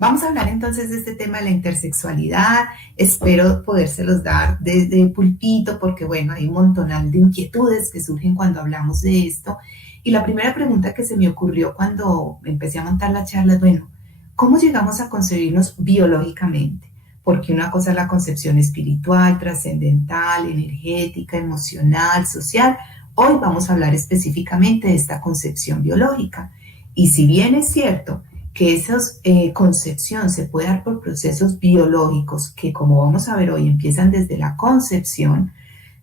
Vamos a hablar entonces de este tema de la intersexualidad. Espero podérselos dar desde el pulpito porque, bueno, hay un montonal de inquietudes que surgen cuando hablamos de esto. Y la primera pregunta que se me ocurrió cuando empecé a montar la charla es, bueno, ¿cómo llegamos a concebirnos biológicamente? Porque una cosa es la concepción espiritual, trascendental, energética, emocional, social. Hoy vamos a hablar específicamente de esta concepción biológica. Y si bien es cierto que esa concepción se puede dar por procesos biológicos que, como vamos a ver hoy, empiezan desde la concepción,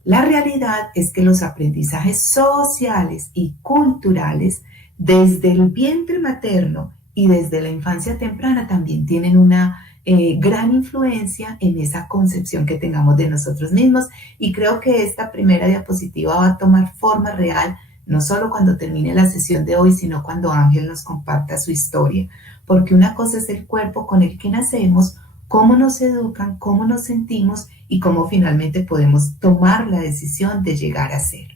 la realidad es que los aprendizajes sociales y culturales desde el vientre materno y desde la infancia temprana también tienen una gran influencia en esa concepción que tengamos de nosotros mismos, y creo que esta primera diapositiva va a tomar forma real no solo cuando termine la sesión de hoy, sino cuando Ángel nos comparta su historia, porque una cosa es el cuerpo con el que nacemos, cómo nos educan, cómo nos sentimos y cómo finalmente podemos tomar la decisión de llegar a ser.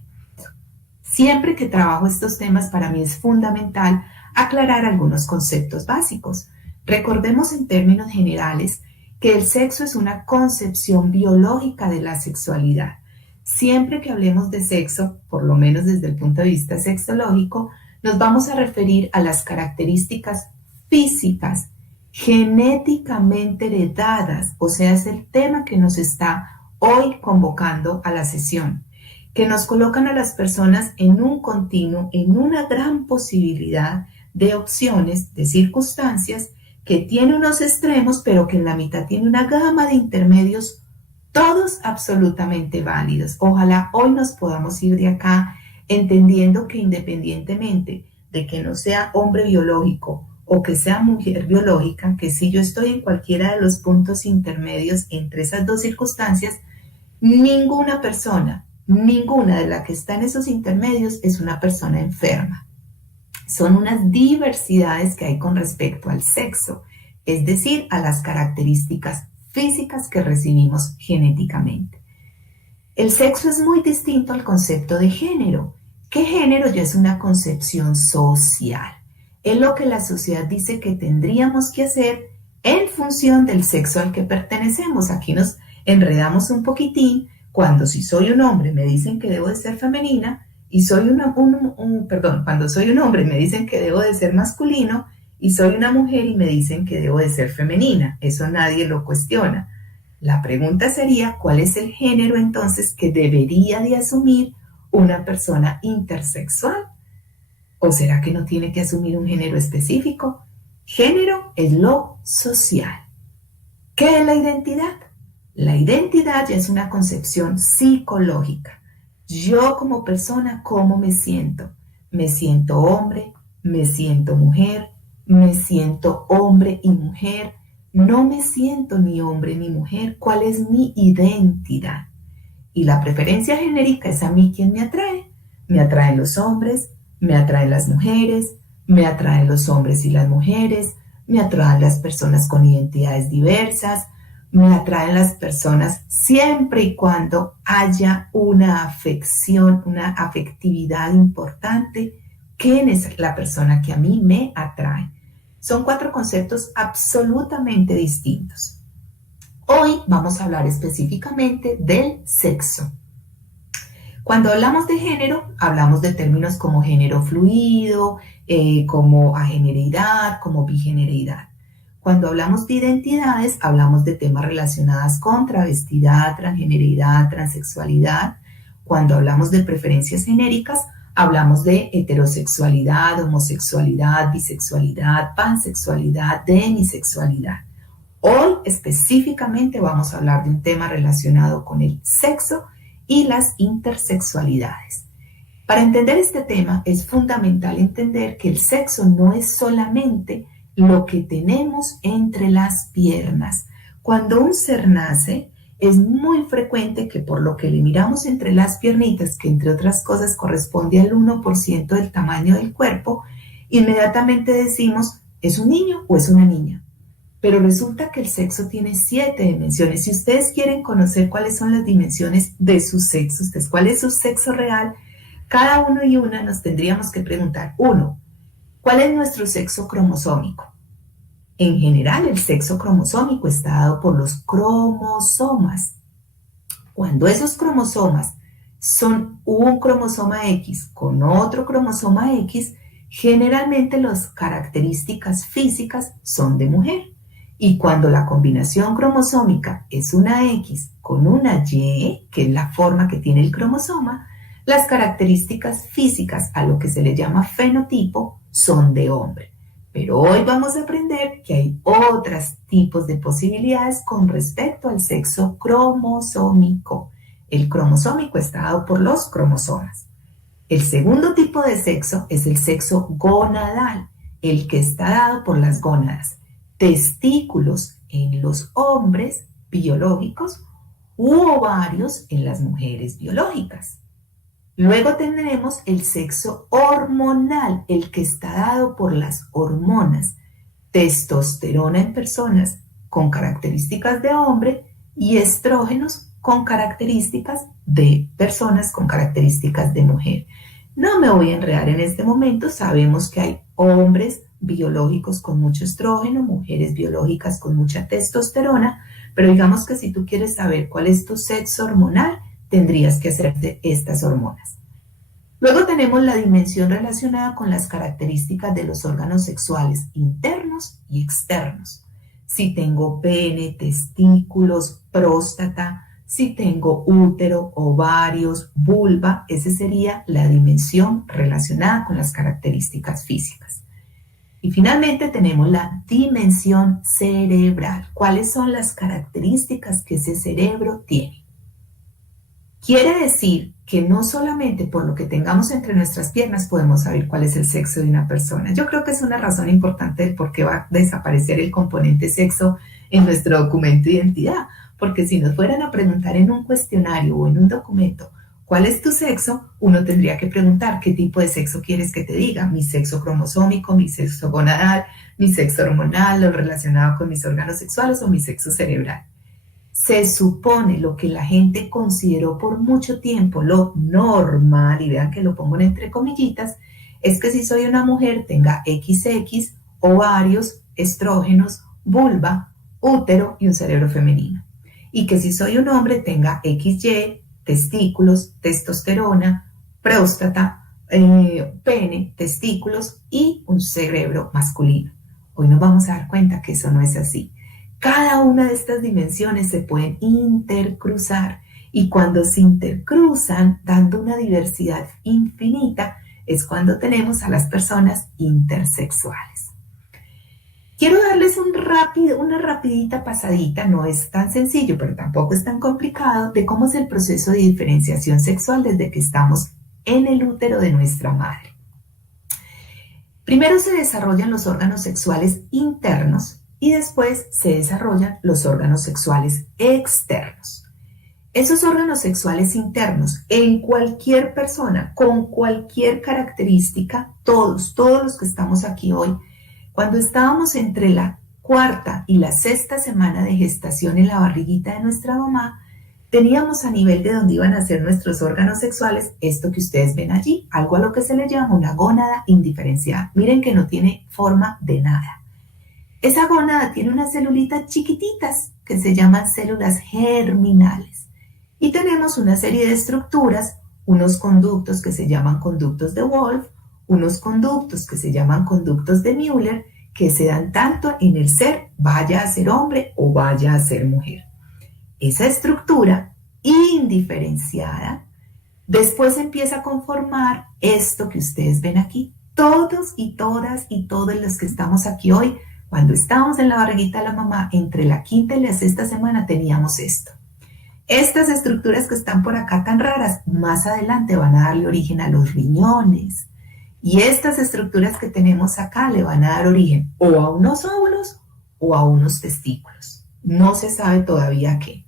Siempre que trabajo estos temas, para mí es fundamental aclarar algunos conceptos básicos. Recordemos en términos generales que el sexo es una concepción biológica de la sexualidad. Siempre que hablemos de sexo, por lo menos desde el punto de vista sexológico, nos vamos a referir a las características físicas, genéticamente heredadas, o sea, es el tema que nos está hoy convocando a la sesión, que nos colocan a las personas en un continuo, en una gran posibilidad de opciones, de circunstancias, que tiene unos extremos, pero que en la mitad tiene una gama de intermedios, todos absolutamente válidos. Ojalá hoy nos podamos ir de acá entendiendo que independientemente de que no sea hombre biológico o que sea mujer biológica, que si yo estoy en cualquiera de los puntos intermedios entre esas dos circunstancias, ninguna persona, ninguna de las que está en esos intermedios es una persona enferma. Son unas diversidades que hay con respecto al sexo, es decir, a las características físicas que recibimos genéticamente. El sexo es muy distinto al concepto de género, que género ya es una concepción social. Es lo que la sociedad dice que tendríamos que hacer en función del sexo al que pertenecemos. Aquí nos enredamos un poquitín cuando si soy un hombre me dicen que debo de ser femenina y soy cuando soy un hombre me dicen que debo de ser masculino y soy una mujer y me dicen que debo de ser femenina. Eso nadie lo cuestiona. La pregunta sería, ¿cuál es el género entonces que debería de asumir una persona intersexual? ¿O será que no tiene que asumir un género específico? Género es lo social. ¿Qué es la identidad? La identidad ya es una concepción psicológica. Yo como persona, ¿cómo me siento? Me siento hombre, me siento mujer, me siento hombre y mujer, no me siento ni hombre ni mujer. ¿Cuál es mi identidad? Y la preferencia genérica es a mí quien me atrae. Me atraen los hombres, me atraen las mujeres, me atraen los hombres y las mujeres, me atraen las personas con identidades diversas, me atraen las personas siempre y cuando haya una afección, una afectividad importante. ¿Quién es la persona que a mí me atrae? Son 4 conceptos absolutamente distintos. Hoy vamos a hablar específicamente del sexo. Cuando hablamos de género, hablamos de términos como género fluido, como ageneridad, como bigeneridad. Cuando hablamos de identidades, hablamos de temas relacionados con travestidad, transgeneridad, transexualidad. Cuando hablamos de preferencias genéricas, hablamos de heterosexualidad, homosexualidad, bisexualidad, pansexualidad, demisexualidad. Hoy específicamente vamos a hablar de un tema relacionado con el sexo y las intersexualidades. Para entender este tema es fundamental entender que el sexo no es solamente lo que tenemos entre las piernas. Cuando un ser nace, es muy frecuente que por lo que le miramos entre las piernitas, que entre otras cosas corresponde al 1% del tamaño del cuerpo, inmediatamente decimos, ¿es un niño o es una niña? Pero resulta que el sexo tiene 7 dimensiones. Si ustedes quieren conocer cuáles son las dimensiones de su sexo, ustedes, cuál es su sexo real, cada uno y una nos tendríamos que preguntar, 1, ¿cuál es nuestro sexo cromosómico? En general, el sexo cromosómico está dado por los cromosomas. Cuando esos cromosomas son un cromosoma X con otro cromosoma X, generalmente las características físicas son de mujer. Y cuando la combinación cromosómica es una X con una Y, que es la forma que tiene el cromosoma, las características físicas, a lo que se le llama fenotipo, son de hombre. Pero hoy vamos a aprender que hay otros tipos de posibilidades con respecto al sexo cromosómico. El cromosómico está dado por los cromosomas. El segundo tipo de sexo es el sexo gonadal, el que está dado por las gónadas, testículos en los hombres biológicos u ovarios en las mujeres biológicas. Luego tendremos el sexo hormonal, el que está dado por las hormonas, testosterona en personas con características de hombre y estrógenos con características de personas con características de mujer. No me voy a enredar en este momento, sabemos que hay hombres biológicos con mucho estrógeno, mujeres biológicas con mucha testosterona, pero digamos que si tú quieres saber cuál es tu sexo hormonal, tendrías que hacerte estas hormonas. Luego tenemos la dimensión relacionada con las características de los órganos sexuales internos y externos. Si tengo pene, testículos, próstata, si tengo útero, ovarios, vulva, esa sería la dimensión relacionada con las características físicas. Y finalmente tenemos la dimensión cerebral. ¿Cuáles son las características que ese cerebro tiene? Quiere decir que no solamente por lo que tengamos entre nuestras piernas podemos saber cuál es el sexo de una persona. Yo creo que es una razón importante de por qué va a desaparecer el componente sexo en nuestro documento de identidad. Porque si nos fueran a preguntar en un cuestionario o en un documento cuál es tu sexo, uno tendría que preguntar qué tipo de sexo quieres que te diga. Mi sexo cromosómico, mi sexo gonadal, mi sexo hormonal, lo relacionado con mis órganos sexuales o mi sexo cerebral. Se supone lo que la gente consideró por mucho tiempo lo normal, y vean que lo pongo en entre comillitas, es que si soy una mujer tenga XX, ovarios, estrógenos, vulva, útero y un cerebro femenino. Y que si soy un hombre tenga XY, testículos, testosterona, próstata, pene, testículos y un cerebro masculino. Hoy nos vamos a dar cuenta que eso no es así. Cada una de estas dimensiones se pueden intercruzar y cuando se intercruzan dando una diversidad infinita es cuando tenemos a las personas intersexuales. Quiero darles una rapidita pasadita, no es tan sencillo pero tampoco es tan complicado, de cómo es el proceso de diferenciación sexual desde que estamos en el útero de nuestra madre. Primero se desarrollan los órganos sexuales internos y después se desarrollan los órganos sexuales externos. Esos órganos sexuales internos en cualquier persona, con cualquier característica, todos los que estamos aquí hoy, cuando estábamos entre la cuarta y la sexta semana de gestación en la barriguita de nuestra mamá, teníamos a nivel de donde iban a ser nuestros órganos sexuales, esto que ustedes ven allí, algo a lo que se le llama una gónada indiferenciada. Miren que no tiene forma de nada. Esa gónada tiene unas celulitas chiquititas que se llaman células germinales. Y tenemos una serie de estructuras, unos conductos que se llaman conductos de Wolff, unos conductos que se llaman conductos de Müller, que se dan tanto en el ser, vaya a ser hombre o vaya a ser mujer. Esa estructura indiferenciada después empieza a conformar esto que ustedes ven aquí. Todos y todas y todos los que estamos aquí hoy, cuando estábamos en la barriguita de la mamá, entre la quinta y la sexta semana teníamos esto. Estas estructuras que están por acá tan raras, más adelante van a darle origen a los riñones. Y estas estructuras que tenemos acá le van a dar origen o a unos óvulos o a unos testículos. No se sabe todavía qué.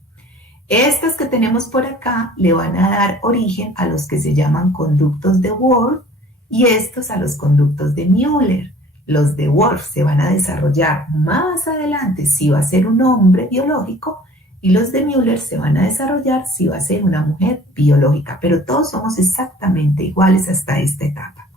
Estas que tenemos por acá le van a dar origen a los que se llaman conductos de Wolff y estos a los conductos de Müller. Los de Wolff se van a desarrollar más adelante si va a ser un hombre biológico y los de Müller se van a desarrollar si va a ser una mujer biológica, pero todos somos exactamente iguales hasta esta etapa.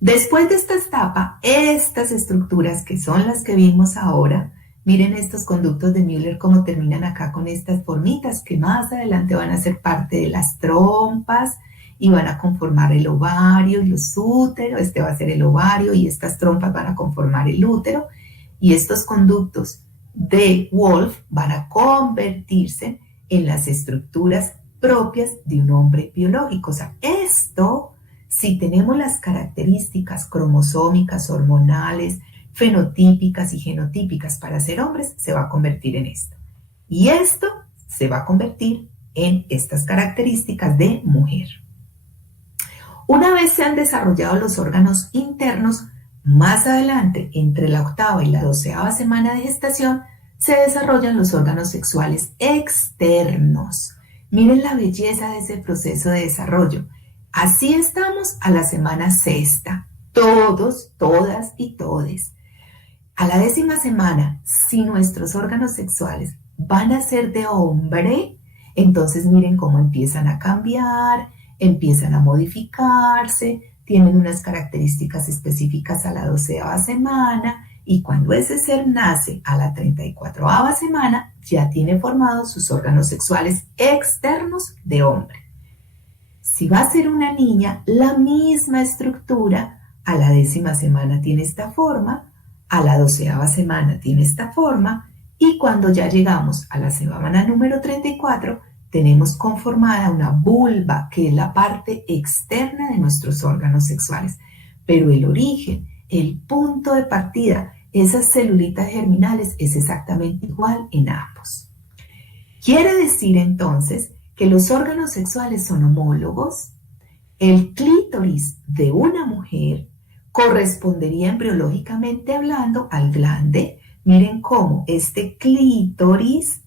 Después de esta etapa, estas estructuras que son las que vimos ahora, miren estos conductos de Müller cómo terminan acá con estas formitas que más adelante van a ser parte de las trompas y van a conformar el ovario y los úteros. Este va a ser el ovario y estas trompas van a conformar el útero. Y estos conductos de Wolff van a convertirse en las estructuras propias de un hombre biológico. O sea, esto, si tenemos las características cromosómicas, hormonales, fenotípicas y genotípicas para ser hombres, se va a convertir en esto. Y esto se va a convertir en estas características de mujer. Una vez se han desarrollado los órganos internos, más adelante, entre la 8ª y la 12ª semana de gestación, se desarrollan los órganos sexuales externos. Miren la belleza de ese proceso de desarrollo. Así estamos a la semana 6ª, todos, todas y todes. A la 10ª semana, si nuestros órganos sexuales van a ser de hombre, entonces miren cómo empiezan a cambiar, empiezan a modificarse, tienen unas características específicas a la 12ª semana y cuando ese ser nace a la 34ª semana, ya tiene formados sus órganos sexuales externos de hombre. Si va a ser una niña, la misma estructura, a la 10ª semana tiene esta forma, a la 12ª semana tiene esta forma y cuando ya llegamos a la semana número 34, tenemos conformada una vulva, que es la parte externa de nuestros órganos sexuales. Pero el origen, el punto de partida, esas celulitas germinales es exactamente igual en ambos. Quiere decir entonces que los órganos sexuales son homólogos. El clítoris de una mujer correspondería embriológicamente hablando al glande. Miren cómo este clítoris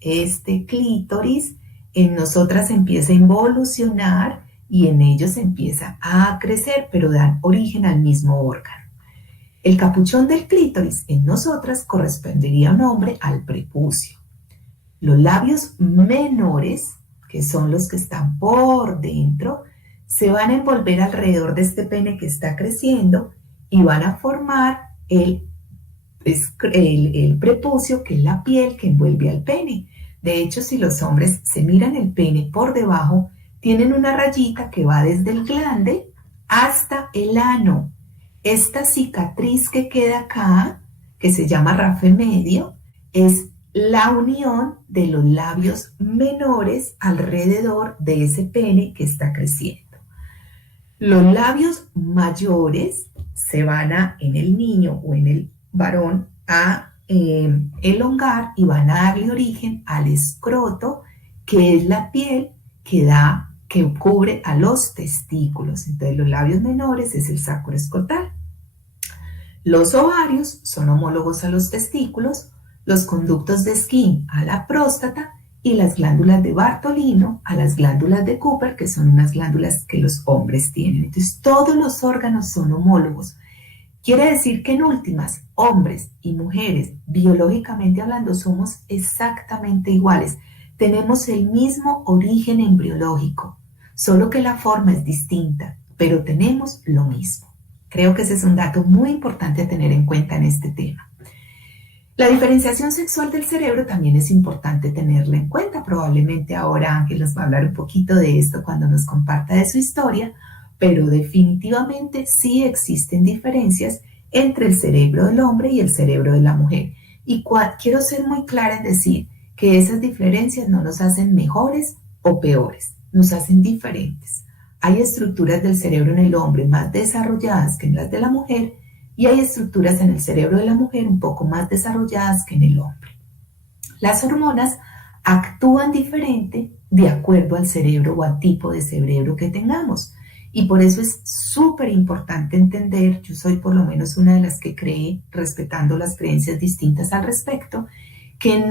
en nosotras empieza a involucionar y en ellos empieza a crecer, pero dan origen al mismo órgano. El capuchón del clítoris en nosotras correspondería a un hombre al prepucio. Los labios menores, que son los que están por dentro, se van a envolver alrededor de este pene que está creciendo y van a formar el prepucio, que es la piel que envuelve al pene. De hecho, si los hombres se miran el pene por debajo, tienen una rayita que va desde el glande hasta el ano. Esta cicatriz que queda acá, que se llama rafe medio, es la unión de los labios menores alrededor de ese pene que está creciendo. Los labios mayores se van en el niño o en el varón a elongar y van a darle origen al escroto, que es la piel que cubre a los testículos. Entonces los labios menores es el sacro escrotal. Los ovarios son homólogos a los testículos, los conductos de Skin a la próstata y las glándulas de Bartolino a las glándulas de Cooper, que son unas glándulas que los hombres tienen. Entonces todos los órganos son homólogos. Quiere decir que en últimas, hombres y mujeres, biológicamente hablando, somos exactamente iguales. Tenemos el mismo origen embriológico, solo que la forma es distinta, pero tenemos lo mismo. Creo que ese es un dato muy importante a tener en cuenta en este tema. La diferenciación sexual del cerebro también es importante tenerla en cuenta. Probablemente ahora Ángel nos va a hablar un poquito de esto cuando nos comparta de su historia, pero definitivamente sí existen diferencias entre el cerebro del hombre y el cerebro de la mujer. Y quiero ser muy clara en decir que esas diferencias no nos hacen mejores o peores, nos hacen diferentes. Hay estructuras del cerebro en el hombre más desarrolladas que en las de la mujer y hay estructuras en el cerebro de la mujer un poco más desarrolladas que en el hombre. Las hormonas actúan diferente de acuerdo al cerebro o al tipo de cerebro que tengamos. Y por eso es súper importante entender, yo soy por lo menos una de las que cree, respetando las creencias distintas al respecto, que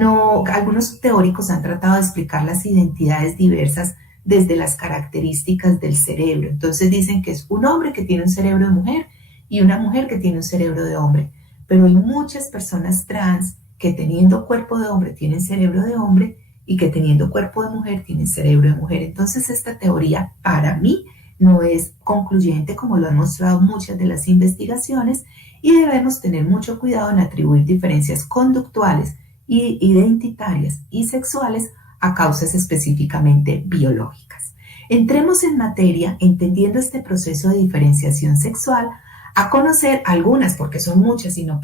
algunos teóricos han tratado de explicar las identidades diversas desde las características del cerebro. Entonces dicen que es un hombre que tiene un cerebro de mujer y una mujer que tiene un cerebro de hombre. Pero hay muchas personas trans que teniendo cuerpo de hombre tienen cerebro de hombre y que teniendo cuerpo de mujer tienen cerebro de mujer. Entonces esta teoría para mí no es concluyente como lo han mostrado muchas de las investigaciones y debemos tener mucho cuidado en atribuir diferencias conductuales, identitarias y sexuales a causas específicamente biológicas. Entremos en materia entendiendo este proceso de diferenciación sexual, a conocer algunas, porque son muchas y no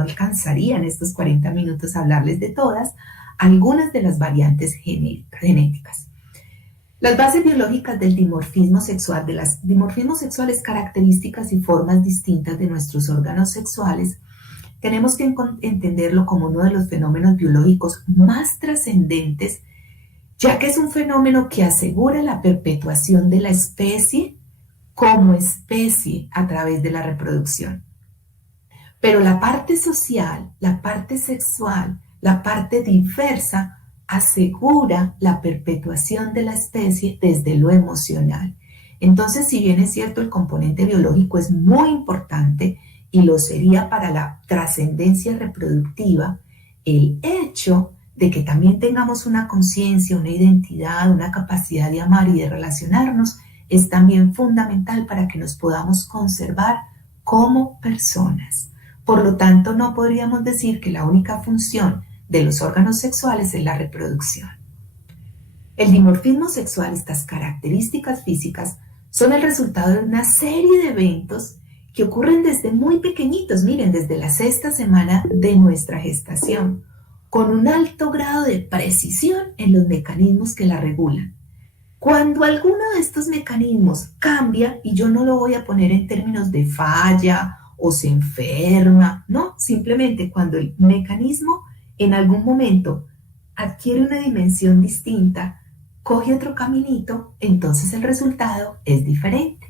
alcanzaría en estos 40 minutos a hablarles de todas, algunas de las variantes genéticas. Las bases biológicas del dimorfismo sexual, de las dimorfismos sexuales, características y formas distintas de nuestros órganos sexuales, tenemos que entenderlo como uno de los fenómenos biológicos más trascendentes, ya que es un fenómeno que asegura la perpetuación de la especie como especie a través de la reproducción. Pero la parte social, la parte sexual, la parte diversa asegura la perpetuación de la especie desde lo emocional. Entonces, si bien es cierto, el componente biológico es muy importante y lo sería para la trascendencia reproductiva, el hecho de que también tengamos una conciencia, una identidad, una capacidad de amar y de relacionarnos es también fundamental para que nos podamos conservar como personas. Por lo tanto, no podríamos decir que la única función de los órganos sexuales es la reproducción. El dimorfismo sexual, estas características físicas, son el resultado de una serie de eventos que ocurren desde muy pequeñitos, miren, desde la 6ª semana de nuestra gestación, con un alto grado de precisión en los mecanismos que la regulan. Cuando alguno de estos mecanismos cambia, y yo no lo voy a poner en términos de falla o se enferma, no, simplemente cuando el mecanismo en algún momento adquiere una dimensión distinta, coge otro caminito, entonces el resultado es diferente.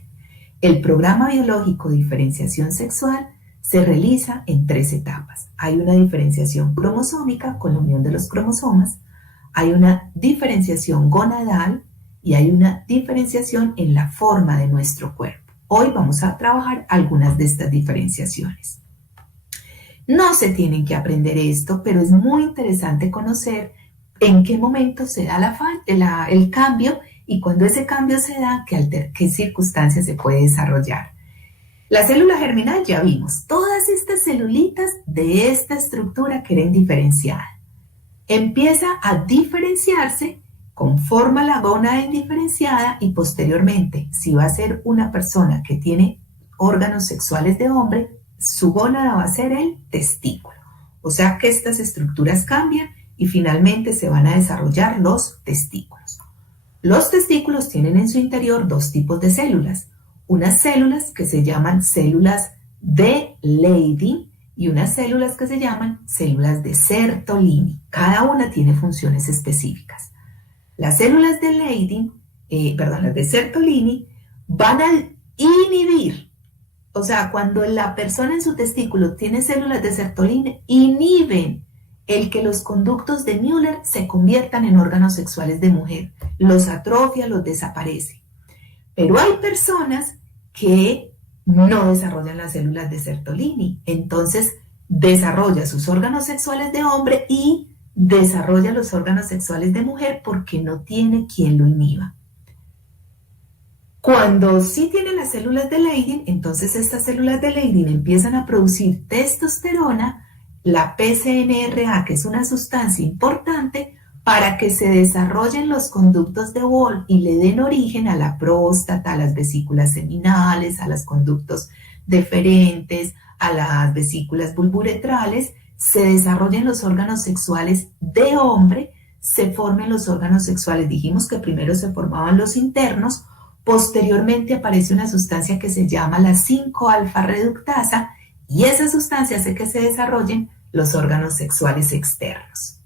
El programa biológico de diferenciación sexual se realiza en 3 etapas. Hay una diferenciación cromosómica con la unión de los cromosomas, hay una diferenciación gonadal y hay una diferenciación en la forma de nuestro cuerpo. Hoy vamos a trabajar algunas de estas diferenciaciones. No se tienen que aprender esto, pero es muy interesante conocer en qué momento se da el cambio y cuando ese cambio se da, qué circunstancias se puede desarrollar. La célula germinal ya vimos, todas estas celulitas de esta estructura que era indiferenciada. Empieza a diferenciarse, conforma la gónada indiferenciada y posteriormente, si va a ser una persona que tiene órganos sexuales de hombre, su gónada va a ser el testículo. O sea que estas estructuras cambian y finalmente se van a desarrollar los testículos. Los testículos tienen en su interior 2 tipos de células. Unas células que se llaman células de Leydig y unas células que se llaman células de Sertolini. Cada una tiene funciones específicas. Las células de Leydig, las de Sertolini, van a inhibir. O sea, cuando la persona en su testículo tiene células de Sertolini, inhiben el que los conductos de Müller se conviertan en órganos sexuales de mujer. Los atrofia, los desaparece. Pero hay personas que no desarrollan las células de Sertolini. Entonces, desarrolla sus órganos sexuales de hombre y desarrolla los órganos sexuales de mujer porque no tiene quien lo inhiba. Cuando sí tiene las células de Leydig, entonces estas células de Leydig empiezan a producir testosterona, la PCNRA, que es una sustancia importante para que se desarrollen los conductos de Wolff y le den origen a la próstata, a las vesículas seminales, a los conductos deferentes, a las vesículas vulvuretrales, se desarrollen los órganos sexuales de hombre, se formen los órganos sexuales. Dijimos que primero se formaban los internos, posteriormente aparece una sustancia que se llama la 5-alfa reductasa y esa sustancia hace que se desarrollen los órganos sexuales externos.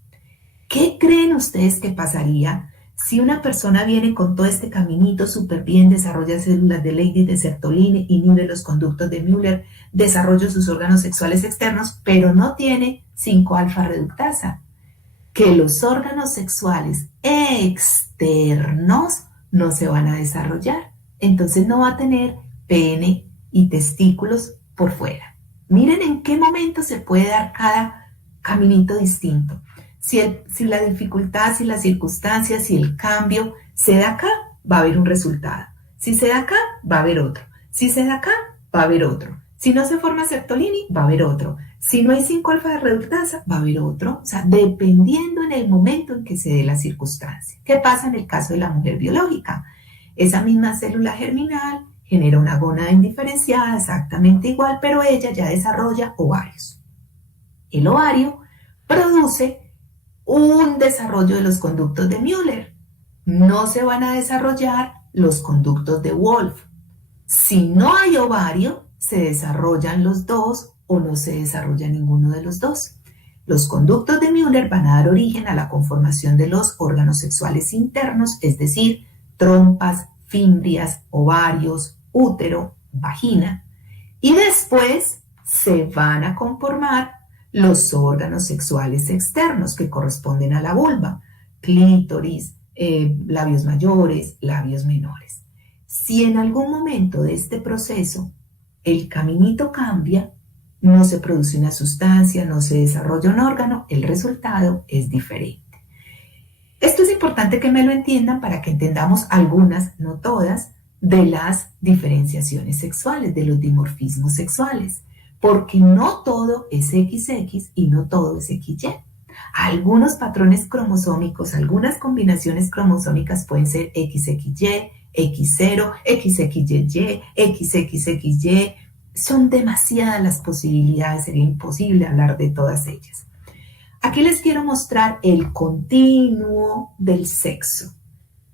¿Qué creen ustedes que pasaría si una persona viene con todo este caminito súper bien, desarrolla células de Leydig, de Sertolini, inhibe los conductos de Müller, desarrolla sus órganos sexuales externos, pero no tiene 5-alfa reductasa? Que los órganos sexuales externos no se van a desarrollar. Entonces no va a tener pene y testículos por fuera. Miren en qué momento se puede dar cada caminito distinto. Si la dificultad, si las circunstancias, si el cambio se da acá, va a haber un resultado. Si se da acá, va a haber otro. Si se da acá, va a haber otro. Si no se forma Sertolini, va a haber otro. Si no hay 5-alfa de reductasa, va a haber otro. O sea, dependiendo en el momento en que se dé la circunstancia. ¿Qué pasa en el caso de la mujer biológica? Esa misma célula germinal genera una gónada indiferenciada exactamente igual, pero ella ya desarrolla ovarios. El ovario produce un desarrollo de los conductos de Müller. No se van a desarrollar los conductos de Wolff. Si no hay ovario, se desarrollan los dos o no se desarrolla ninguno de los dos. Los conductos de Müller van a dar origen a la conformación de los órganos sexuales internos, es decir, trompas, fimbrias, ovarios, útero, vagina. Y después se van a conformar los órganos sexuales externos que corresponden a la vulva, clítoris, labios mayores, labios menores. Si en algún momento de este proceso el caminito cambia, no se produce una sustancia, no se desarrolla un órgano, el resultado es diferente. Esto es importante que me lo entiendan para que entendamos algunas, no todas, de las diferenciaciones sexuales, de los dimorfismos sexuales, porque no todo es XX y no todo es XY. Algunos patrones cromosómicos, algunas combinaciones cromosómicas pueden ser XXY, X0, XXYY, XXXY. Son demasiadas las posibilidades, sería imposible hablar de todas ellas. Aquí les quiero mostrar el continuo del sexo.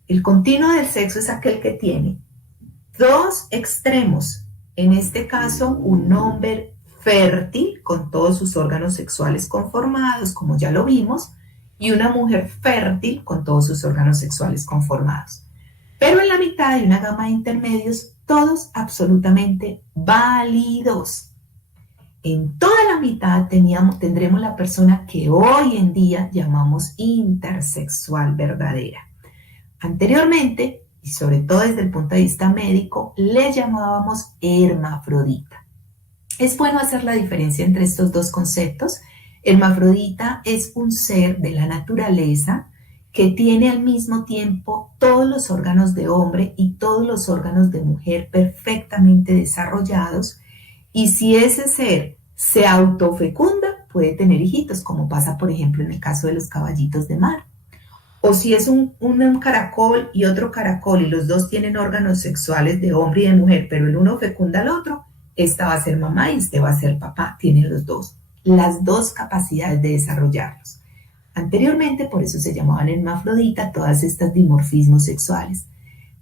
El continuo del sexo es aquel que tiene dos extremos. En este caso, un hombre fértil con todos sus órganos sexuales conformados, como ya lo vimos, y una mujer fértil con todos sus órganos sexuales conformados. Pero en la mitad hay una gama de intermedios, todos absolutamente válidos. En toda la mitad tendremos la persona que hoy en día llamamos intersexual verdadera. Anteriormente, y sobre todo desde el punto de vista médico, le llamábamos hermafrodita. Es bueno hacer la diferencia entre estos dos conceptos. Hermafrodita es un ser de la naturaleza que tiene al mismo tiempo todos los órganos de hombre y todos los órganos de mujer perfectamente desarrollados. Y si ese ser se autofecunda, puede tener hijitos, como pasa, por ejemplo, en el caso de los caballitos de mar. O si es un caracol y otro caracol y los dos tienen órganos sexuales de hombre y de mujer, pero el uno fecunda al otro, esta va a ser mamá y este va a ser papá. Tienen los dos, las dos capacidades de desarrollarlos. Anteriormente, por eso se llamaban hermafrodita todas estas dimorfismos sexuales.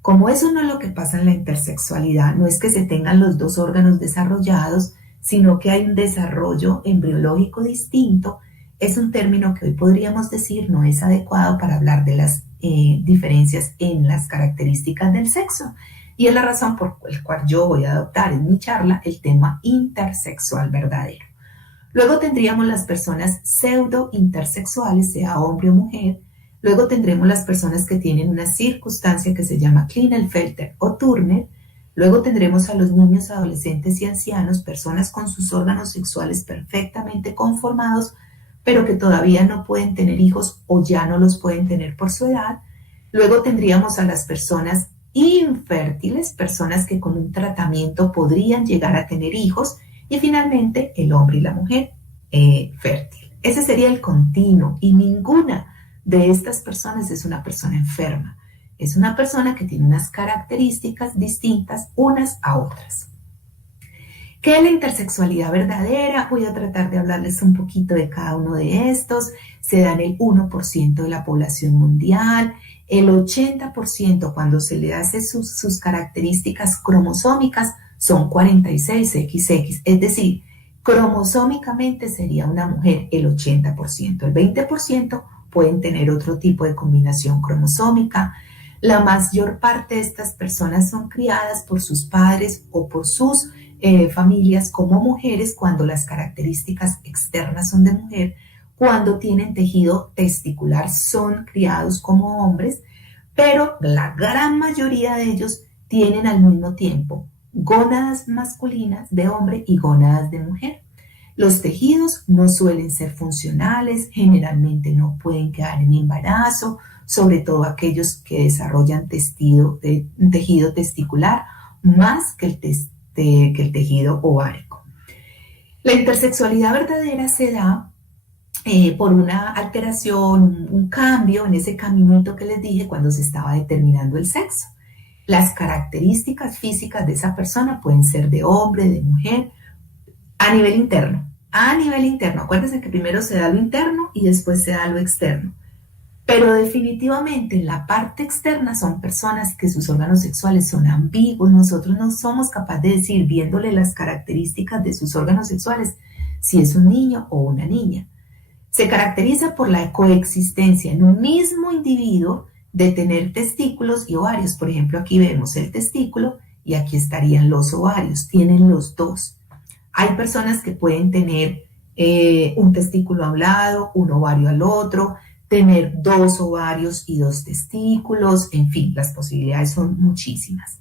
Como eso no es lo que pasa en la intersexualidad, no es que se tengan los dos órganos desarrollados, sino que hay un desarrollo embriológico distinto, es un término que hoy podríamos decir no es adecuado para hablar de las diferencias en las características del sexo. Y es la razón por la cual yo voy a adoptar en mi charla el tema intersexual verdadero. Luego tendríamos las personas pseudo intersexuales, sea hombre o mujer. Luego tendremos las personas que tienen una circunstancia que se llama Klinefelter o Turner. Luego tendremos a los niños, adolescentes y ancianos, personas con sus órganos sexuales perfectamente conformados, pero que todavía no pueden tener hijos o ya no los pueden tener por su edad. Luego tendríamos a las personas infértiles, personas que con un tratamiento podrían llegar a tener hijos. Y finalmente el hombre y la mujer fértil. Ese sería el continuo y ninguna de estas personas es una persona enferma. Es una persona que tiene unas características distintas unas a otras. ¿Qué es la intersexualidad verdadera? Voy a tratar de hablarles un poquito de cada uno de estos. Se da en el 1% de la población mundial. El 80% cuando se le hace sus características cromosómicas son 46XX. Es decir, cromosómicamente sería una mujer el 80%. El 20% pueden tener otro tipo de combinación cromosómica. La mayor parte de estas personas son criadas por sus padres o por sus familias como mujeres cuando las características externas son de mujer. Cuando tienen tejido testicular son criados como hombres, pero la gran mayoría de ellos tienen al mismo tiempo gónadas masculinas de hombre y gónadas de mujer. Los tejidos no suelen ser funcionales, generalmente no pueden quedar en embarazo, sobre todo aquellos que desarrollan tejido testicular más que que el tejido ovárico. La intersexualidad verdadera se da por una alteración, un cambio en ese caminito que les dije cuando se estaba determinando el sexo. Las características físicas de esa persona pueden ser de hombre, de mujer, a nivel interno. A nivel interno, acuérdense que primero se da lo interno y después se da lo externo. Pero definitivamente en la parte externa son personas que sus órganos sexuales son ambiguos. Nosotros no somos capaces de decir, viéndole las características de sus órganos sexuales, si es un niño o una niña. Se caracteriza por la coexistencia en un mismo individuo de tener testículos y ovarios. Por ejemplo, aquí vemos el testículo y aquí estarían los ovarios. Tienen los dos. Hay personas que pueden tener un testículo a un lado, un ovario al otro, tener 2 ovarios y 2 testículos, en fin, las posibilidades son muchísimas.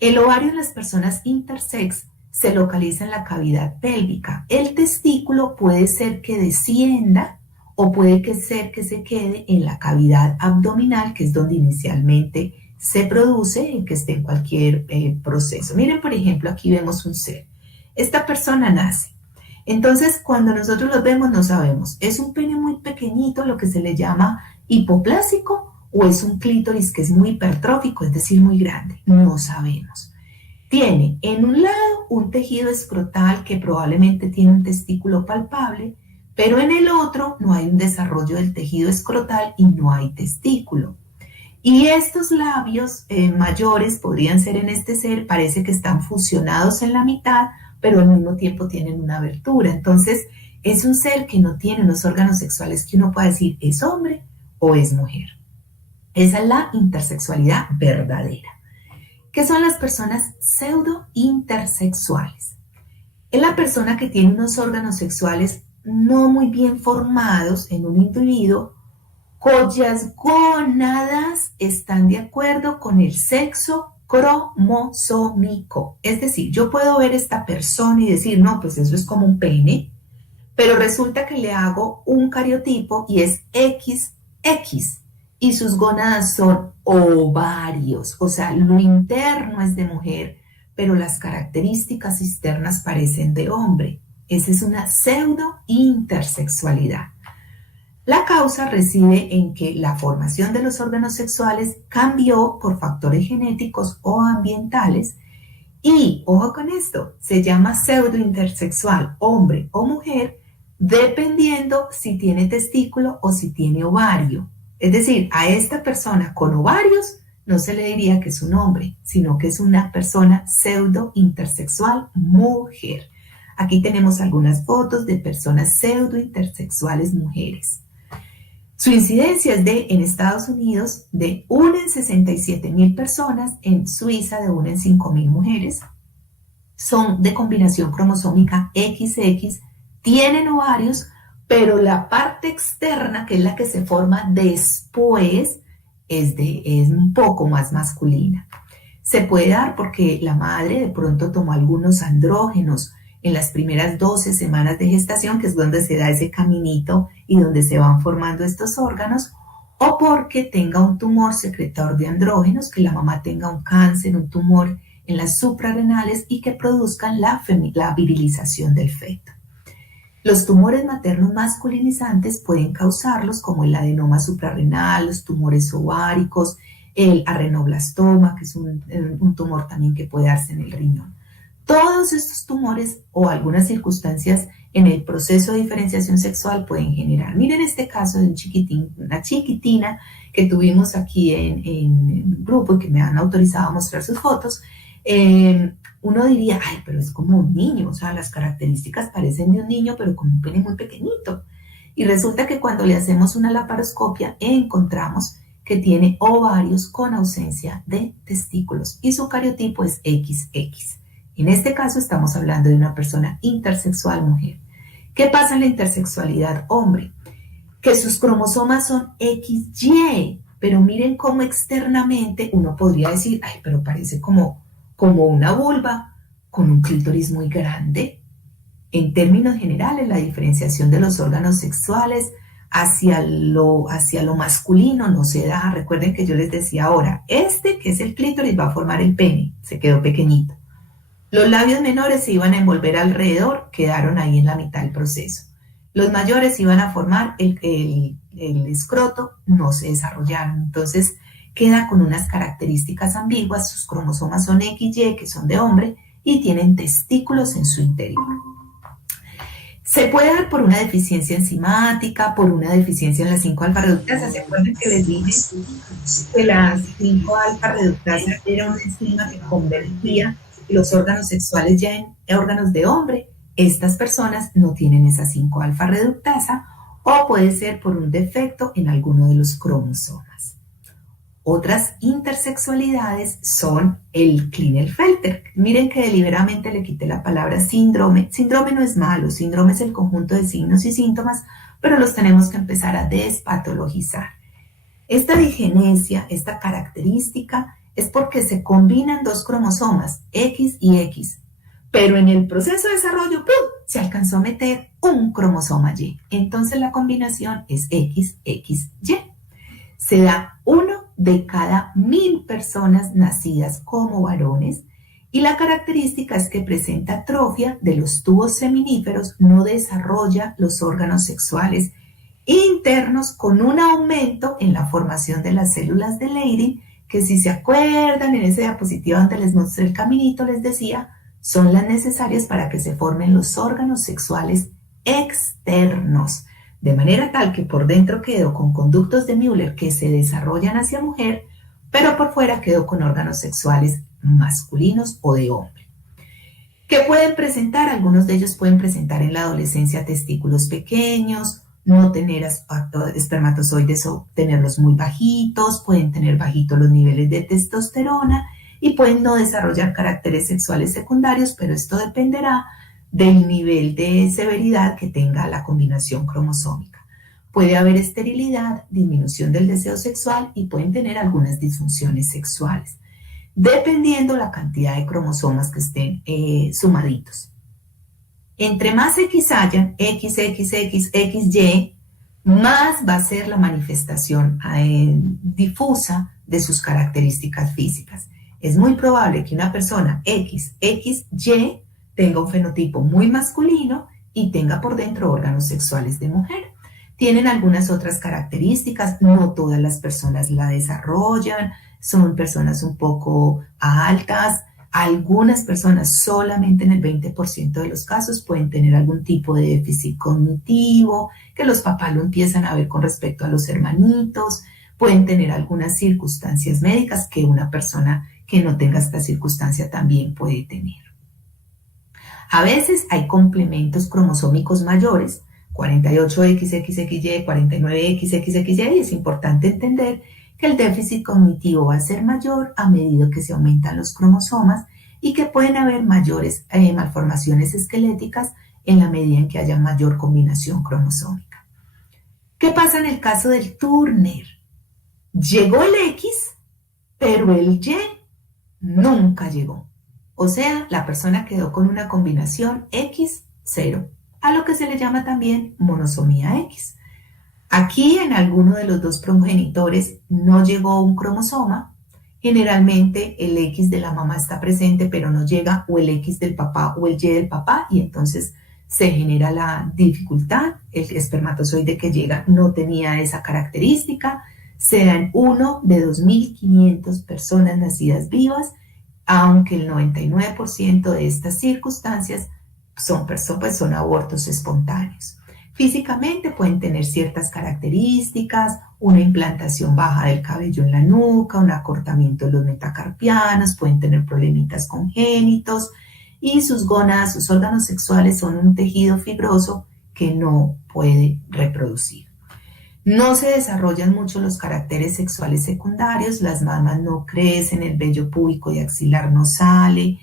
El ovario en las personas intersex se localiza en la cavidad pélvica. El testículo puede ser que descienda o puede ser que se quede en la cavidad abdominal, que es donde inicialmente se produce, que esté en cualquier proceso. Miren, por ejemplo, aquí vemos un ser. Esta persona nace. Entonces, cuando nosotros los vemos, no sabemos, ¿es un pene muy pequeñito, lo que se le llama hipoplásico, o es un clítoris que es muy hipertrófico, es decir, muy grande? No sabemos. Tiene en un lado un tejido escrotal que probablemente tiene un testículo palpable, pero en el otro no hay un desarrollo del tejido escrotal y no hay testículo. Y estos labios mayores podrían ser en este ser, parece que están fusionados en la mitad, pero al mismo tiempo tienen una abertura. Entonces, es un ser que no tiene unos órganos sexuales que uno pueda decir es hombre o es mujer. Esa es la intersexualidad verdadera. ¿Qué son las personas pseudo-intersexuales? Es la persona que tiene unos órganos sexuales no muy bien formados en un individuo, cuyas gónadas están de acuerdo con el sexo cromosómico. Es decir, yo puedo ver esta persona y decir, no, pues eso es como un pene, pero resulta que le hago un cariotipo y es XX y sus gónadas son ovarios, o sea, lo interno es de mujer, pero las características externas parecen de hombre. Esa es una pseudo-intersexualidad. La causa reside en que la formación de los órganos sexuales cambió por factores genéticos o ambientales y, ojo con esto, se llama pseudointersexual, hombre o mujer, dependiendo si tiene testículo o si tiene ovario. Es decir, a esta persona con ovarios no se le diría que es un hombre, sino que es una persona pseudointersexual mujer. Aquí tenemos algunas fotos de personas pseudointersexuales mujeres. Su incidencia es en Estados Unidos de 1 en 67,000 personas, en Suiza de 1 en 5,000 mujeres. Son de combinación cromosómica XX, tienen ovarios, pero la parte externa, que es la que se forma después, es un poco más masculina. Se puede dar porque la madre de pronto tomó algunos andrógenos en las primeras 12 semanas de gestación, que es donde se da ese caminito y donde se van formando estos órganos, o porque tenga un tumor secretor de andrógenos, que la mamá tenga un cáncer, un tumor en las suprarrenales y que produzcan la virilización del feto. Los tumores maternos masculinizantes pueden causarlos, como el adenoma suprarrenal, los tumores ováricos, el adrenoblastoma, que es un tumor también que puede darse en el riñón. Todos estos tumores o algunas circunstancias en el proceso de diferenciación sexual pueden generar. Miren este caso de una chiquitina que tuvimos aquí en el grupo y que me han autorizado a mostrar sus fotos. Uno diría, ay, pero es como un niño, o sea, las características parecen de un niño, pero con un pene muy pequeñito. Y resulta que cuando le hacemos una laparoscopia encontramos que tiene ovarios con ausencia de testículos y su cariotipo es XX. En este caso estamos hablando de una persona intersexual mujer. ¿Qué pasa en la intersexualidad hombre? Que sus cromosomas son XY, pero miren cómo externamente uno podría decir, ay, pero parece como una vulva con un clítoris muy grande. En términos generales, la diferenciación de los órganos sexuales hacia lo masculino no se da. Recuerden que yo les decía ahora, este que es el clítoris va a formar el pene, se quedó pequeñito. Los labios menores se iban a envolver alrededor, quedaron ahí en la mitad del proceso. Los mayores iban a formar el escroto, no se desarrollaron. Entonces queda con unas características ambiguas, sus cromosomas son XY, que son de hombre, y tienen testículos en su interior. Se puede dar por una deficiencia enzimática, por una deficiencia en las 5-alfa reductasa. ¿Se acuerdan que les dije que la 5-alfa reductasa era una enzima que convertía los órganos sexuales ya en órganos de hombre? Estas personas no tienen esa 5-alfa reductasa o puede ser por un defecto en alguno de los cromosomas. Otras intersexualidades son el Klinefelter. Miren que deliberadamente le quité la palabra síndrome. Síndrome no es malo, síndrome es el conjunto de signos y síntomas, pero los tenemos que empezar a despatologizar. Esta digenesia, esta característica, es porque se combinan dos cromosomas, X y X, pero en el proceso de desarrollo ¡pum!, se alcanzó a meter un cromosoma Y. Entonces la combinación es XXY. Se da 1 de cada 1000 personas nacidas como varones y la característica es que presenta atrofia de los tubos seminíferos, no desarrolla los órganos sexuales internos con un aumento en la formación de las células de Leydig, que si se acuerdan en esa diapositiva donde les mostré el caminito, les decía, son las necesarias para que se formen los órganos sexuales externos, de manera tal que por dentro quedó con conductos de Müller que se desarrollan hacia mujer, pero por fuera quedó con órganos sexuales masculinos o de hombre. ¿Qué pueden presentar? Algunos de ellos pueden presentar en la adolescencia testículos pequeños, no tener espermatozoides o tenerlos muy bajitos, pueden tener bajitos los niveles de testosterona y pueden no desarrollar caracteres sexuales secundarios, pero esto dependerá del nivel de severidad que tenga la combinación cromosómica. Puede haber esterilidad, disminución del deseo sexual y pueden tener algunas disfunciones sexuales, dependiendo la cantidad de cromosomas que estén sumaditos. Entre más X hayan, XXXXY, más va a ser la manifestación difusa de sus características físicas. Es muy probable que una persona XXY tenga un fenotipo muy masculino y tenga por dentro órganos sexuales de mujer. Tienen algunas otras características, no todas las personas la desarrollan, son personas un poco altas, algunas personas solamente en el 20% de los casos pueden tener algún tipo de déficit cognitivo, que los papás lo empiezan a ver con respecto a los hermanitos, pueden tener algunas circunstancias médicas que una persona que no tenga esta circunstancia también puede tener. A veces hay complementos cromosómicos mayores, 48XXXY, 49XXXY, y es importante entender que el déficit cognitivo va a ser mayor a medida que se aumentan los cromosomas y que pueden haber mayores malformaciones esqueléticas en la medida en que haya mayor combinación cromosómica. ¿Qué pasa en el caso del Turner? Llegó el X, pero el Y nunca llegó. O sea, la persona quedó con una combinación X0, a lo que se le llama también monosomía X. Aquí en alguno de los dos progenitores no llegó un cromosoma. Generalmente el X de la mamá está presente, pero no llega o el X del papá o el Y del papá, y entonces se genera la dificultad. El espermatozoide que llega no tenía esa característica. Se dan 1 de 2.500 personas nacidas vivas, aunque el 99% de estas circunstancias son abortos espontáneos. Físicamente pueden tener ciertas características, una implantación baja del cabello en la nuca, un acortamiento de los metacarpianos, pueden tener problemitas congénitos y sus gónadas, sus órganos sexuales son un tejido fibroso que no puede reproducir. No se desarrollan mucho los caracteres sexuales secundarios, las mamas no crecen, el vello púbico y axilar no sale,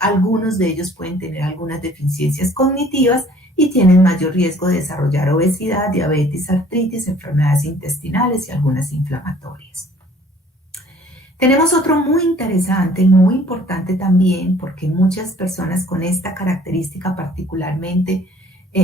algunos de ellos pueden tener algunas deficiencias cognitivas y tienen mayor riesgo de desarrollar obesidad, diabetes, artritis, enfermedades intestinales y algunas inflamatorias. Tenemos otro muy interesante, muy importante también, porque muchas personas con esta característica particularmente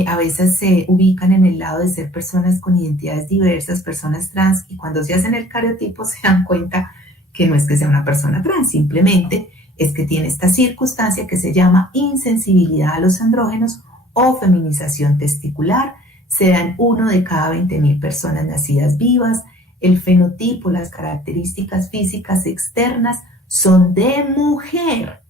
a veces se ubican en el lado de ser personas con identidades diversas, personas trans, y cuando se hacen el cariotipo se dan cuenta que no es que sea una persona trans, simplemente es que tiene esta circunstancia que se llama insensibilidad a los andrógenos o feminización testicular. Se dan 1 de cada 20.000 personas nacidas vivas. El fenotipo, las características físicas externas son de mujer,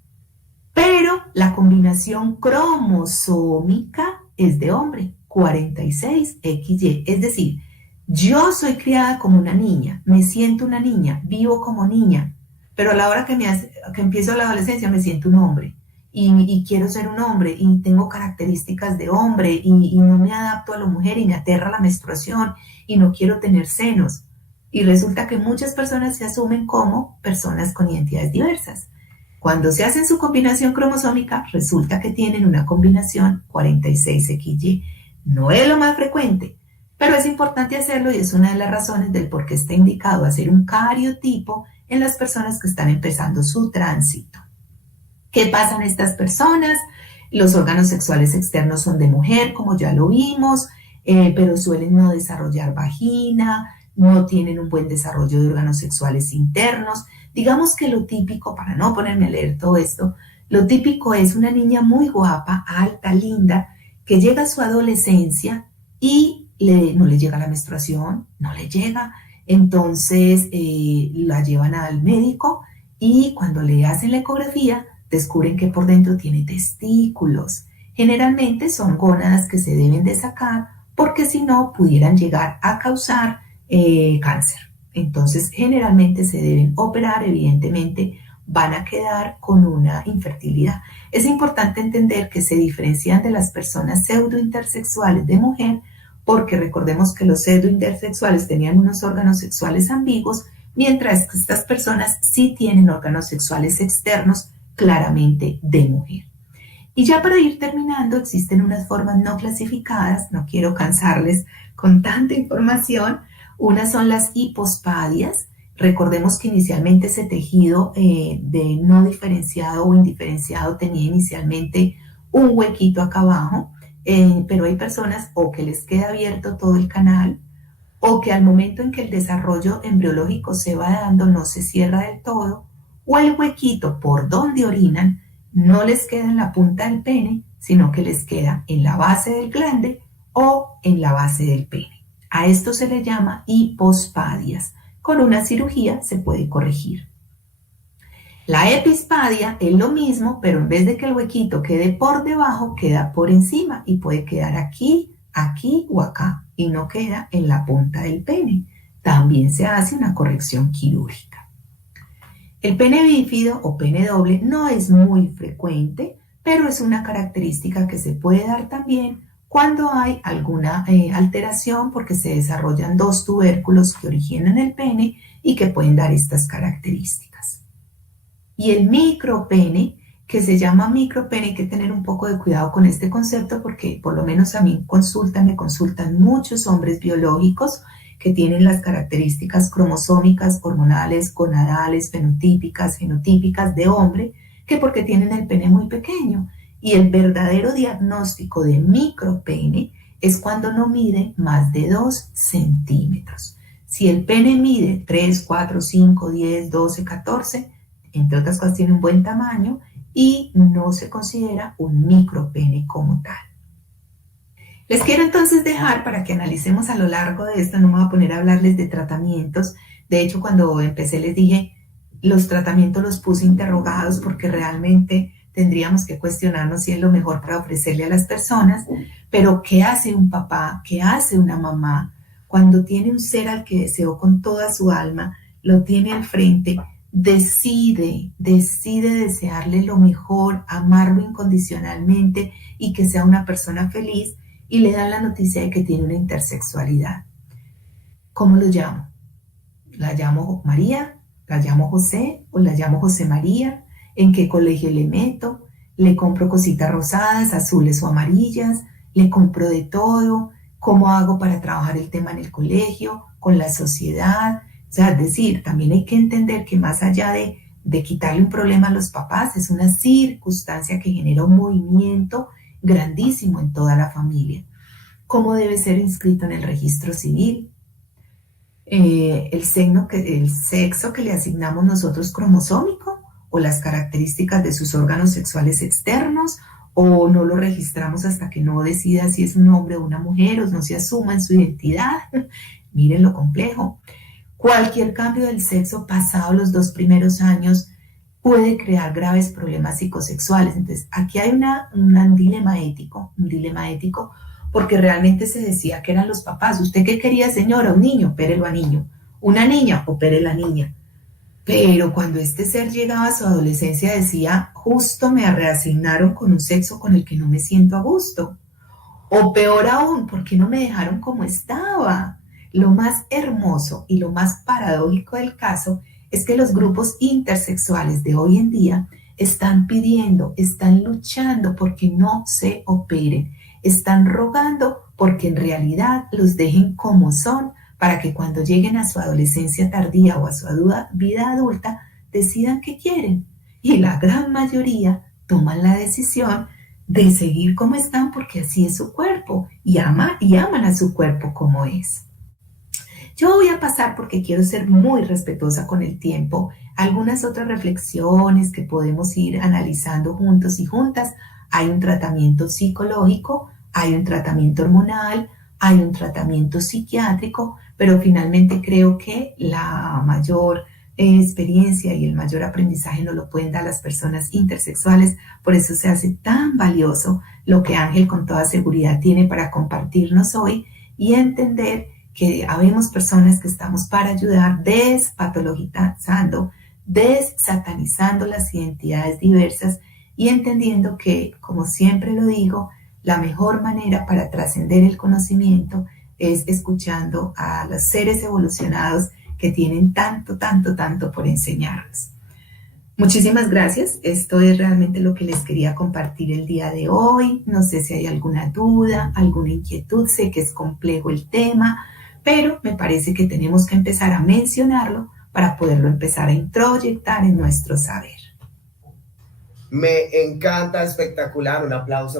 pero la combinación cromosómica es de hombre, 46XY. Es decir, yo soy criada como una niña, me siento una niña, vivo como niña, pero a la hora que empiezo la adolescencia me siento un hombre y quiero ser un hombre y tengo características de hombre y no me adapto a la mujer y me aterra la menstruación y no quiero tener senos. Y resulta que muchas personas se asumen como personas con identidades diversas. Cuando se hacen su combinación cromosómica, resulta que tienen una combinación 46XY. No es lo más frecuente, pero es importante hacerlo y es una de las razones del por qué está indicado hacer un cariotipo en las personas que están empezando su tránsito. ¿Qué pasa en estas personas? Los órganos sexuales externos son de mujer, como ya lo vimos, pero suelen no desarrollar vagina, no tienen un buen desarrollo de órganos sexuales internos. Digamos que lo típico, para no ponerme a leer todo esto, lo típico es una niña muy guapa, alta, linda, que llega a su adolescencia y no le llega la menstruación, no le llega. Entonces la llevan al médico y cuando le hacen la ecografía descubren que por dentro tiene testículos. Generalmente son gónadas que se deben de sacar porque si no pudieran llegar a causar cáncer. Entonces generalmente se deben operar, evidentemente van a quedar con una infertilidad. Es importante entender que se diferencian de las personas pseudointersexuales de mujer porque recordemos que los pseudointersexuales tenían unos órganos sexuales ambiguos, mientras que estas personas sí tienen órganos sexuales externos claramente de mujer. Y ya para ir terminando, existen unas formas no clasificadas, no quiero cansarles con tanta información. Unas son las hipospadias. Recordemos que inicialmente ese tejido de no diferenciado o indiferenciado tenía inicialmente un huequito acá abajo, pero hay personas o que les queda abierto todo el canal o que al momento en que el desarrollo embriológico se va dando no se cierra del todo, o el huequito por donde orinan no les queda en la punta del pene, sino que les queda en la base del glande o en la base del pene. A esto se le llama hipospadias. Con una cirugía se puede corregir. La epispadia es lo mismo, pero en vez de que el huequito quede por debajo, queda por encima y puede quedar aquí, aquí o acá y no queda en la punta del pene. También se hace una corrección quirúrgica. El pene bífido o pene doble no es muy frecuente, pero es una característica que se puede dar también cuando hay alguna alteración porque se desarrollan 2 tubérculos que originan el pene y que pueden dar estas características. Y el micropene, que se llama micropene, hay que tener un poco de cuidado con este concepto porque por lo menos a mí me consultan muchos hombres biológicos que tienen las características cromosómicas, hormonales, gonadales, fenotípicas, genotípicas de hombre, que porque tienen el pene muy pequeño. Y el verdadero diagnóstico de micropene es cuando no mide más de 2 centímetros. Si el pene mide 3, 4, 5, 10, 12, 14, entre otras cosas tiene un buen tamaño y no se considera un micropene como tal. Les quiero entonces dejar para que analicemos a lo largo de esto, no me voy a poner a hablarles de tratamientos. De hecho, cuando empecé les dije, los tratamientos los puse interrogados porque realmente tendríamos que cuestionarnos si es lo mejor para ofrecerle a las personas. Pero ¿qué hace un papá? ¿Qué hace una mamá cuando tiene un ser al que deseó con toda su alma, lo tiene al frente, decide desearle lo mejor, amarlo incondicionalmente y que sea una persona feliz? Y le dan la noticia de que tiene una intersexualidad. ¿Cómo lo llamo? ¿La llamo María? ¿La llamo José? ¿O la llamo José María? ¿En qué colegio le meto? ¿Le compro cositas rosadas, azules o amarillas? ¿Le compro de todo? ¿Cómo hago para trabajar el tema en el colegio, con la sociedad? O sea, es decir, también hay que entender que más allá de quitarle un problema a los papás, es una circunstancia que genera un movimiento grandísimo en toda la familia. ¿Cómo debe ser inscrito en el registro civil? El sexo que le asignamos nosotros cromosómico o las características de sus órganos sexuales externos, o no lo registramos hasta que no decida si es un hombre o una mujer, o no se asuma en su identidad. Miren lo complejo. Cualquier cambio del sexo pasado los 2 primeros años puede crear graves problemas psicosexuales. Entonces, aquí hay un dilema ético, porque realmente se decía que eran los papás. ¿Usted qué quería, señora? Un niño, opérelo a niño. Una niña, opere la niña. Pero cuando este ser llegaba a su adolescencia decía, justo me reasignaron con un sexo con el que no me siento a gusto. O peor aún, ¿por qué no me dejaron como estaba? Lo más hermoso y lo más paradójico del caso es que los grupos intersexuales de hoy en día están pidiendo, están luchando porque no se operen, están rogando porque en realidad los dejen como son para que cuando lleguen a su adolescencia tardía o a su vida adulta decidan qué quieren. Y la gran mayoría toman la decisión de seguir como están porque así es su cuerpo y aman a su cuerpo como es. Yo voy a pasar, porque quiero ser muy respetuosa con el tiempo, algunas otras reflexiones que podemos ir analizando juntos y juntas. Hay un tratamiento psicológico, hay un tratamiento hormonal, hay un tratamiento psiquiátrico, pero finalmente creo que la mayor experiencia y el mayor aprendizaje nos lo pueden dar las personas intersexuales. Por eso se hace tan valioso lo que Ángel con toda seguridad tiene para compartirnos hoy, y entender que habemos personas que estamos para ayudar, despatologizando, desatanizando las identidades diversas y entendiendo que, como siempre lo digo, la mejor manera para trascender el conocimiento es escuchando a los seres evolucionados que tienen tanto, tanto, tanto por enseñarnos. Muchísimas gracias. Esto es realmente lo que les quería compartir el día de hoy. No sé si hay alguna duda, alguna inquietud. Sé que es complejo el tema, pero me parece que tenemos que empezar a mencionarlo para poderlo empezar a introyectar en nuestro saber. Me encanta, espectacular. Un aplauso